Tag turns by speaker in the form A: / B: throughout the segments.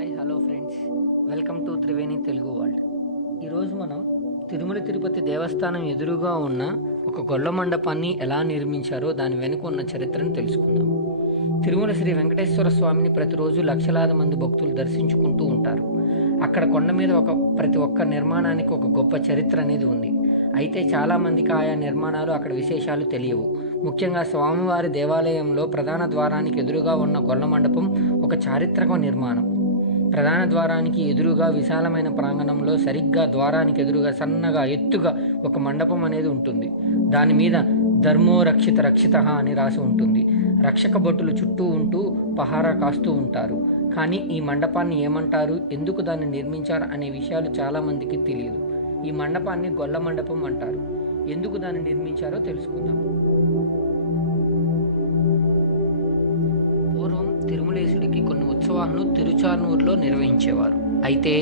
A: Hi hello friends. Welcome to Triveni Telugu world. ఈరోజు మనం తిరుమల తిరుపతి దేవస్థానం ఎదురుగా ఉన్న ఒక గొల్ల మండపాన్ని ఎలా నిర్మించారో దాని వెనుక ఉన్న చరిత్రను తెలుసుకుందాం. తిరుమల శ్రీ వెంకటేశ్వర స్వామిని ప్రతిరోజు లక్షలాది మంది భక్తులు దర్శించుకుంటూ ఉంటారు. అక్కడ కొండ మీద ఒక ప్రతి ఒక్క నిర్మాణానికి ఒక గొప్ప చరిత్ర అనేది ఉంది. అయితే చాలామందికి ఆయా నిర్మాణాలు అక్కడ విశేషాలు తెలియవు. ముఖ్యంగా స్వామివారి దేవాలయంలో ప్రధాన ద్వారానికి ఎదురుగా ఉన్న గొల్ల మండపం ఒక చారిత్రక నిర్మాణం. ప్రధాన ద్వారానికి ఎదురుగా విశాలమైన ప్రాంగణంలో సరిగ్గా ద్వారానికి ఎదురుగా సన్నగా ఎత్తుగా ఒక మండపం అనేది ఉంటుంది. దాని మీద ధర్మో రక్షిత రక్షిత అని రాసి ఉంటుంది. రక్షక భటులు చుట్టూ ఉంటూ పహారా కాస్తూ ఉంటారు. కానీ ఈ మండపాన్ని ఏమంటారు? ఎందుకు దాన్ని నిర్మించారు? అనే విషయాలు చాలామందికి తెలియదు. ఈ మండపాన్ని గొల్ల మండపం అంటారు. ఎందుకు దాన్ని నిర్మించారో తెలుసుకుందాం. ఉత్సవాలను తిరుచానూరులో నిర్వహించేవారు. అయితే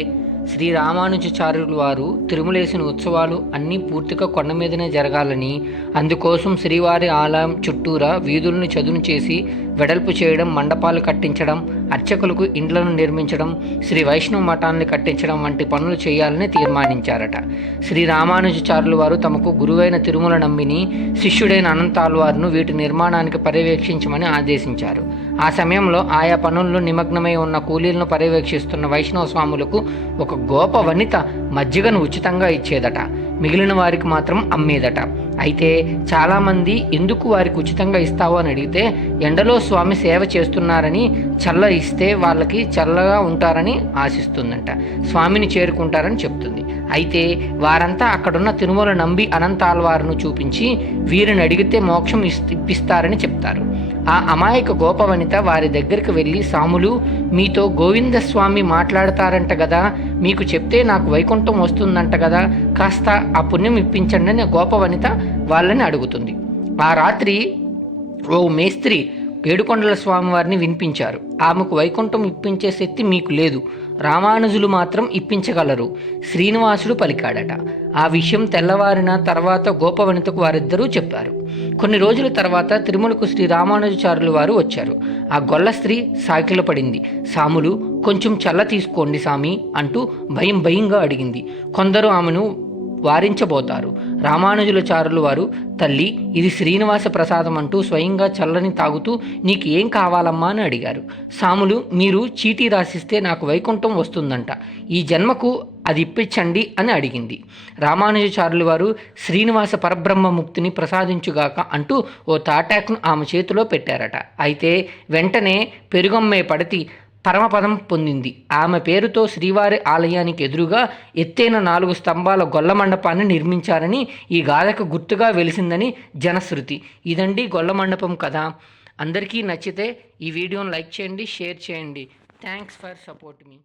A: శ్రీ రామానుజాచార్యులు వారు తిరుమలేసిన ఉత్సవాలు అన్నీ పూర్తిగా కొండ మీదనే జరగాలని అందుకోసం శ్రీవారి ఆలయం చుట్టూరా వీధులను చదును చేసి వెడల్పు చేయడం మండపాలు కట్టించడం అర్చకులకు ఇండ్లను నిర్మించడం శ్రీ వైష్ణవ మఠాన్ని కట్టించడం వంటి పనులు చేయాలని తీర్మానించారట. శ్రీ రామానుజాచార్యులు వారు తమకు గురువైన తిరుమల నమ్మిని శిష్యుడైన అనంతాళ్వారును వీటి నిర్మాణానికి పర్యవేక్షించమని ఆదేశించారు. ఆ సమయంలో ఆయా పనుల్లో నిమగ్నమై ఉన్న కూలీలను పర్యవేక్షిస్తున్న వైష్ణవ స్వాములకు ఒక గోప వనిత మజ్జిగను ఉచితంగా ఇచ్చేదట. మిగిలిన వారికి మాత్రం అమ్మేదట. అయితే చాలామంది ఎందుకు వారికి ఉచితంగా ఇస్తావు అని అడిగితే ఎండలో స్వామి సేవ చేస్తున్నారని చల్ల ఇస్తే వాళ్ళకి చల్లగా ఉంటారని ఆశిస్తుందంట. స్వామిని చేరుకుంటారని చెప్తుంది. అయితే వారంతా అక్కడున్న తిరుమల నంబి అనంతాల్వారును చూపించి వీరిని అడిగితే మోక్షం ఇస్- ఇప్పిస్తారని చెప్తారు. ఆ అమాయక గోపవనిత వారి దగ్గరికి వెళ్ళి సాములు మీతో గోవిందస్వామి మాట్లాడతారంట కదా మీకు చెప్తే నాకు వైకుంఠం వస్తుందంట కదా కాస్త ఆ పుణ్యం ఇప్పించండి అని గోపవనిత వాళ్ళని అడుగుతుంది. ఆ రాత్రి ఓ మేస్త్రి ఏడుకొండల స్వామి వారిని వినిపించారు. ఆమెకు వైకుంఠం ఇప్పించే శక్తి మీకు లేదు. రామానుజులు మాత్రం ఇప్పించగలరు. శ్రీనివాసుడు పలికాడట. ఆ విషయం తెల్లవారిన తర్వాత గోపవనితకు వారిద్దరూ చెప్పారు. కొన్ని రోజుల తర్వాత తిరుమలకు శ్రీ రామానుజాచార్యులు వారు వచ్చారు. ఆ గొల్ల స్త్రీ సాకిల పడింది. సాములు కొంచెం చల్ల తీసుకోండి సామి అంటూ భయం భయంగా అడిగింది. కొందరు ఆమెను వారించబోతారు. రామానుజులచారులు వారు తల్లి ఇది శ్రీనివాస ప్రసాదం అంటూ స్వయంగా చల్లని తాగుతూ నీకు ఏం కావాలమ్మా అని అడిగారు. సాములు మీరు చీటీ రాసిస్తే నాకు వైకుంఠం వస్తుందంట. ఈ జన్మకు అది ఇప్పించండి అని అడిగింది. రామానుజాచార్యులు వారు శ్రీనివాస పరబ్రహ్మ ముక్తిని ప్రసాదించుగాక అంటూ ఓ తాటాక్ను ఆమె చేతిలో పెట్టారట. అయితే వెంటనే పెరుగమ్మే పడతి పరమపదం పొందింది. ఆమె పేరుతో శ్రీవారి ఆలయానికి ఎదురుగా ఎత్తైన నాలుగు స్తంభాల గొల్ల మండపాన్ని నిర్మించారని ఈ గాథకు గుర్తుగా వెలిసిందని జనశ్రుతి. ఇదండి గొల్ల మండపం కదా అందరికీ నచ్చితే ఈ వీడియోని లైక్ చేయండి షేర్ చేయండి. Thanks for support me.